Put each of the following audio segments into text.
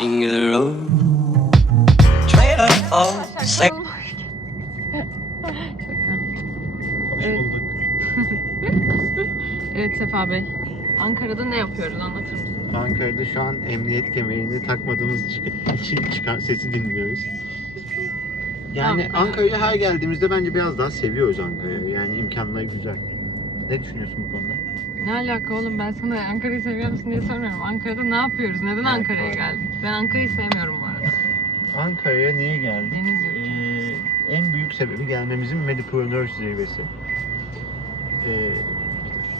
King of the road. Trailer of sex. Hoş bulduk. Evet Sefa Bey. Ankara'da ne yapıyoruz anlatır mısın? Ankara'da şu an emniyet kemerini takmadığımız için çıkan sesi dinliyoruz. Yani Tamam. Ankara'ya her geldiğimizde bence biraz daha seviyoruz Ankara'yı. Yani imkanları güzel. Ne düşünüyorsun bu konuda? Ne alaka oğlum ben sana Ankara'yı seviyor musun diye sormuyorum. Ankara'da ne yapıyoruz? Neden Ankara'ya geldik? Ben Ankara'yı sevmiyorum bu arada. Ankara'ya niye geldik? Deniz yok. Ee, en büyük sebebi gelmemizin Medipreneur zirvesi. Ee,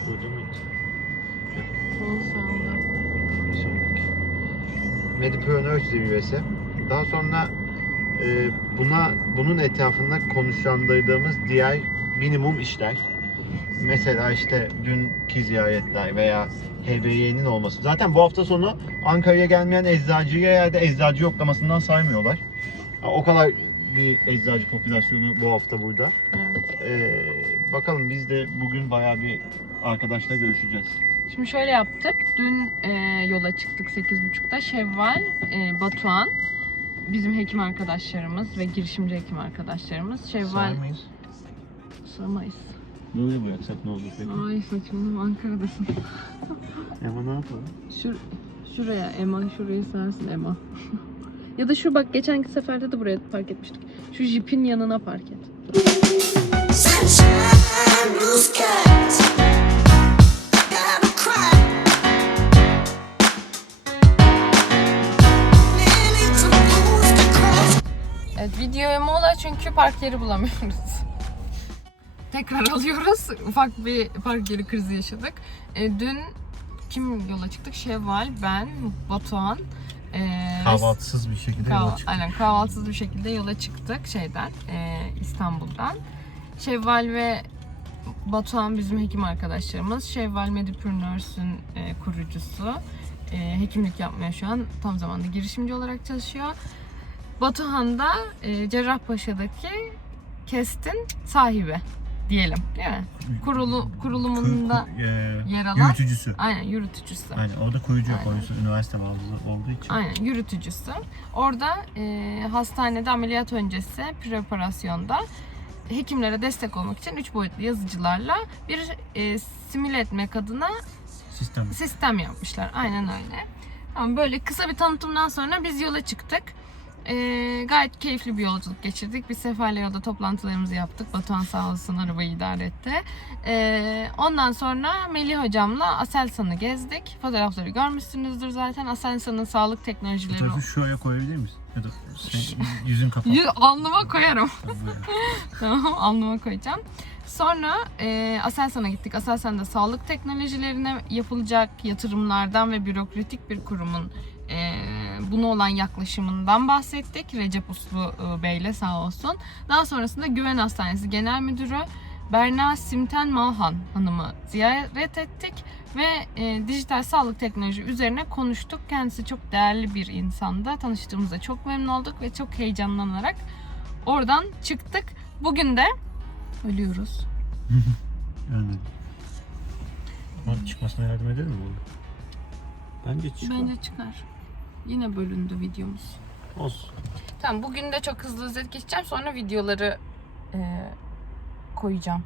burada mıydı? Sol sonraki. Medipreneur zirvesi. Daha sonra e, buna bunun etrafında konuşlandırdığımız diğer minimum işler. Mesela işte dünkü ziyaretler veya HBY'nin olması. Zaten bu hafta sonu Ankara'ya gelmeyen eczacıya yerde eczacı yoklamasından saymıyorlar. O kadar bir eczacı popülasyonu bu hafta burada. Evet. Ee, bakalım biz de bugün bayağı bir arkadaşla görüşeceğiz. Şimdi şöyle yaptık. Dün e, yola çıktık 8.30'da. Şevval, e, Batuhan, bizim hekim arkadaşlarımız ve girişimci hekim arkadaşlarımız. Şevval... Saymayız. Sığmayız. Böyle bıraksak ne olur peki? Ay saçmalama Ankara'dasın. Ama ne yapalım? Şur şuraya Ema, şurayı sensin Ema. ya da şu bak geçenki seferde de buraya park etmiştik. Şu jipin yanına park et. Evet videoya mola çünkü park yeri bulamıyoruz. Tekrar alıyoruz. Ufak bir park yeri krizi yaşadık. E, dün kim yola çıktık? Şevval, ben, Batuhan. E, Kahvaltısız bir şekilde Kahval- yola çıktık. Aynen kahvaltısız bir şekilde yola çıktık şeyden e, İstanbul'dan. Şevval ve Batuhan bizim hekim arkadaşlarımız. Şevval Medipreneurs'ün e, kurucusu. E, hekimlik yapmıyor şu an. Tam zamanlı girişimci olarak çalışıyor. Batuhan da e, Cerrahpaşa'daki KEST'in sahibi diyelim değil mi? Kurulu, kurulumunda yer alan yürütücüsü. aynen yürütücüsü. Aynen orada koyucu yok. Aynen. Orası üniversite bağlı olduğu için. Aynen yürütücüsü. Orada e, hastanede ameliyat öncesi preoperasyonda hekimlere destek olmak için 3 boyutlu yazıcılarla bir e, simüle etmek adına Sistem. sistem yapmışlar. Aynen öyle. Ama böyle kısa bir tanıtımdan sonra biz yola çıktık. E, gayet keyifli bir yolculuk geçirdik. Biz Sefer'le yolda toplantılarımızı yaptık. Batuhan sağ olsun arabayı idare etti. E, ondan sonra Melih hocamla Aselsan'ı gezdik. Fotoğrafları görmüşsünüzdür zaten. Aselsan'ın sağlık teknolojileri Fotoğrafı şuraya koyabilir misin? Ya da sen, yüzün kapat. Yüz, alnıma koyarım. Tamam alnıma koyacağım. Sonra e, Aselsan'a gittik. Aselsan'da sağlık teknolojilerine yapılacak yatırımlardan ve bürokratik bir kurumun buna olan yaklaşımından bahsettik. Recep Uslu e, Bey'le sağ olsun. Daha sonrasında Güven Hastanesi Genel Müdürü Berna Simten Malhan Hanım'ı ziyaret ettik ve e, dijital sağlık teknoloji üzerine konuştuk. Kendisi çok değerli bir insandı. Tanıştığımızda çok memnun olduk ve çok heyecanlanarak oradan çıktık. Bugün de ölüyoruz. Yani. Ama çıkmasına yardım edelim mi bunu? Bence çıkar. Bence çıkar. Yine bölündü videomuz. Olsun. Tamam bugün de çok hızlı özet geçeceğim. Sonra videoları e, koyacağım.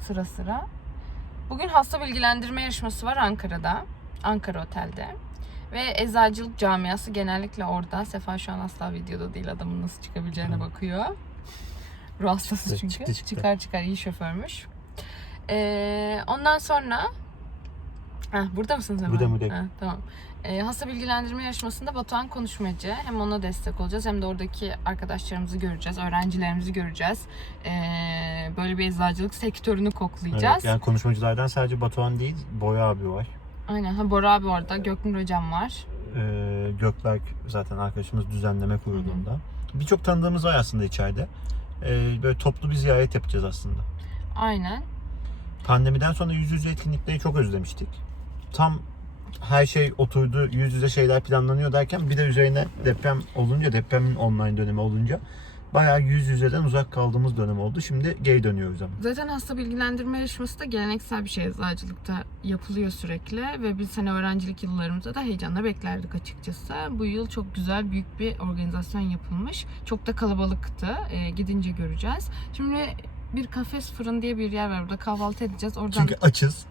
Sıra sıra. Bugün hasta bilgilendirme yarışması var Ankara'da. Ankara Otel'de. Ve eczacılık camiası genellikle orada. Sefa şu an asla videoda değil. Adamın nasıl çıkabileceğine bakıyor. Ruh hastası çünkü. çıktı, çıktı. Çıkar çıkar iyi şoförmüş. E, ondan sonra... Heh, burada mısın Sefa? Burada, buradayım. Heh, tamam. E, hasta bilgilendirme yarışmasında Batuhan konuşmacı. Hem ona destek olacağız hem de oradaki arkadaşlarımızı göreceğiz, öğrencilerimizi göreceğiz. E, böyle bir eczacılık sektörünü koklayacağız. Evet, yani konuşmacılardan sadece Batuhan değil, Boya abi var. Aynen. Ha, Bora abi orada, Göknur hocam var. Ee, Gökberk zaten arkadaşımız düzenleme kurulunda. Birçok tanıdığımız var aslında içeride. Ee, böyle toplu bir ziyaret yapacağız aslında. Aynen. Pandemiden sonra yüz yüze etkinlikleri çok özlemiştik. Tam her şey oturdu, yüz yüze şeyler planlanıyor derken bir de üzerine deprem olunca, depremin online dönemi olunca bayağı yüz yüzeden uzak kaldığımız dönem oldu. Şimdi geri dönüyoruz ama. Zaten hasta bilgilendirme yarışması da geleneksel bir şey eczacılıkta yapılıyor sürekli ve biz hani öğrencilik yıllarımızda da heyecanla beklerdik açıkçası. Bu yıl çok güzel büyük bir organizasyon yapılmış. Çok da kalabalıktı. Ee, gidince göreceğiz. Şimdi bir kafes fırın diye bir yer var. Burada kahvaltı edeceğiz. Oradan Çünkü açız.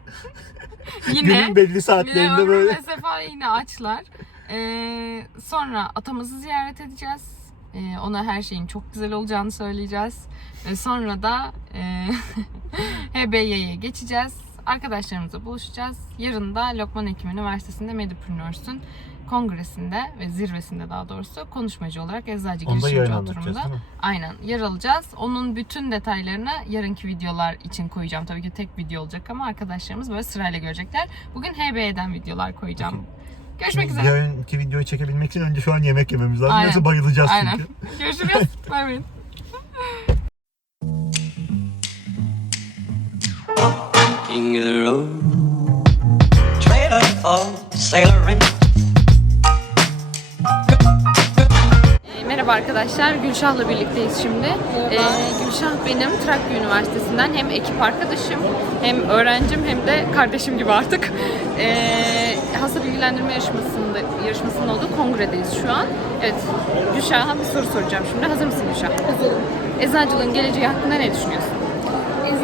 yine Günün belli yine saatlerinde ömrü böyle. sefa yine açlar. Ee, sonra atamızı ziyaret edeceğiz. Ee, ona her şeyin çok güzel olacağını söyleyeceğiz. Ee, sonra da e, HBY'ye geçeceğiz. Arkadaşlarımızla buluşacağız. Yarın da Lokman Hekim Üniversitesi'nde Medipreneurse'ün kongresinde ve zirvesinde daha doğrusu konuşmacı olarak eczacı Onu da yarın girişimci anlatacağız değil mi? Aynen yer alacağız. Onun bütün detaylarını yarınki videolar için koyacağım. Tabii ki tek video olacak ama arkadaşlarımız böyle sırayla görecekler. Bugün HB'den videolar koyacağım. Görüşmek üzere. Yarınki videoyu çekebilmek için önce şu an yemek yememiz lazım. Aynen. Yoksa bayılacağız Aynen. çünkü. Görüşürüz. Bay bay. King of the road. Trailer for sailoring. E, Merhaba arkadaşlar, Gülşah'la birlikteyiz şimdi. Ee, Gülşah benim Trakya Üniversitesi'nden hem ekip arkadaşım, hem öğrencim hem de kardeşim gibi artık. Ee, hasta bilgilendirme yarışmasında, yarışmasının olduğu kongredeyiz şu an. Evet, Gülşah'a bir soru soracağım şimdi. Hazır mısın Gülşah? Hazırım. Eczacılığın geleceği hakkında ne düşünüyorsun?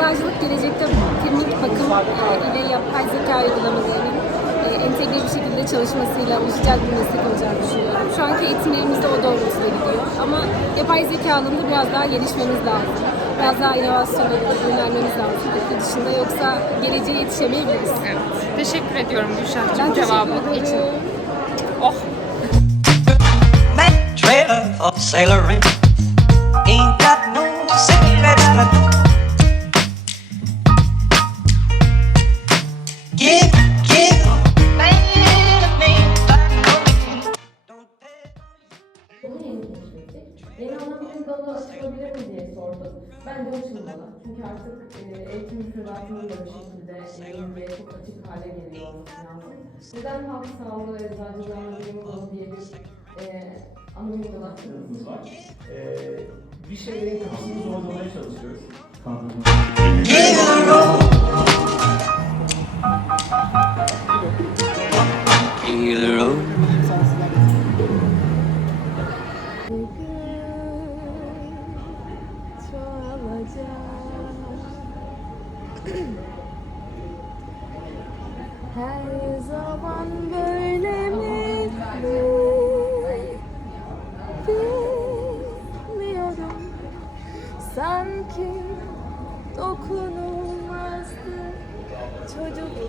Eczacılık gelecekte klinik bakım e, ile yapay zeka uygulamalarının e, entegre bir şekilde çalışmasıyla oluşacak bir meslek olacağını düşünüyorum. Şu anki eğitimlerimiz de o doğrultuda gidiyor. Ama yapay zeka alanında biraz daha gelişmemiz lazım. Biraz daha inovasyona yönelmemiz lazım. Bunun dışında yoksa geleceğe yetişemeyebiliriz. Evet. Teşekkür ediyorum Gülşah'cığım ederim. için. Oh! Man, trailer for sailoring. Ain't got no secrets çok açık hale geliyor olması lazım. Neden halk sağlığı ve eczacılığı anabilim dalı diye bir e, anabilim dalı açtığımız var? Ee, bir şeylerin kapısını zorlamaya çalışıyoruz. give Her zaman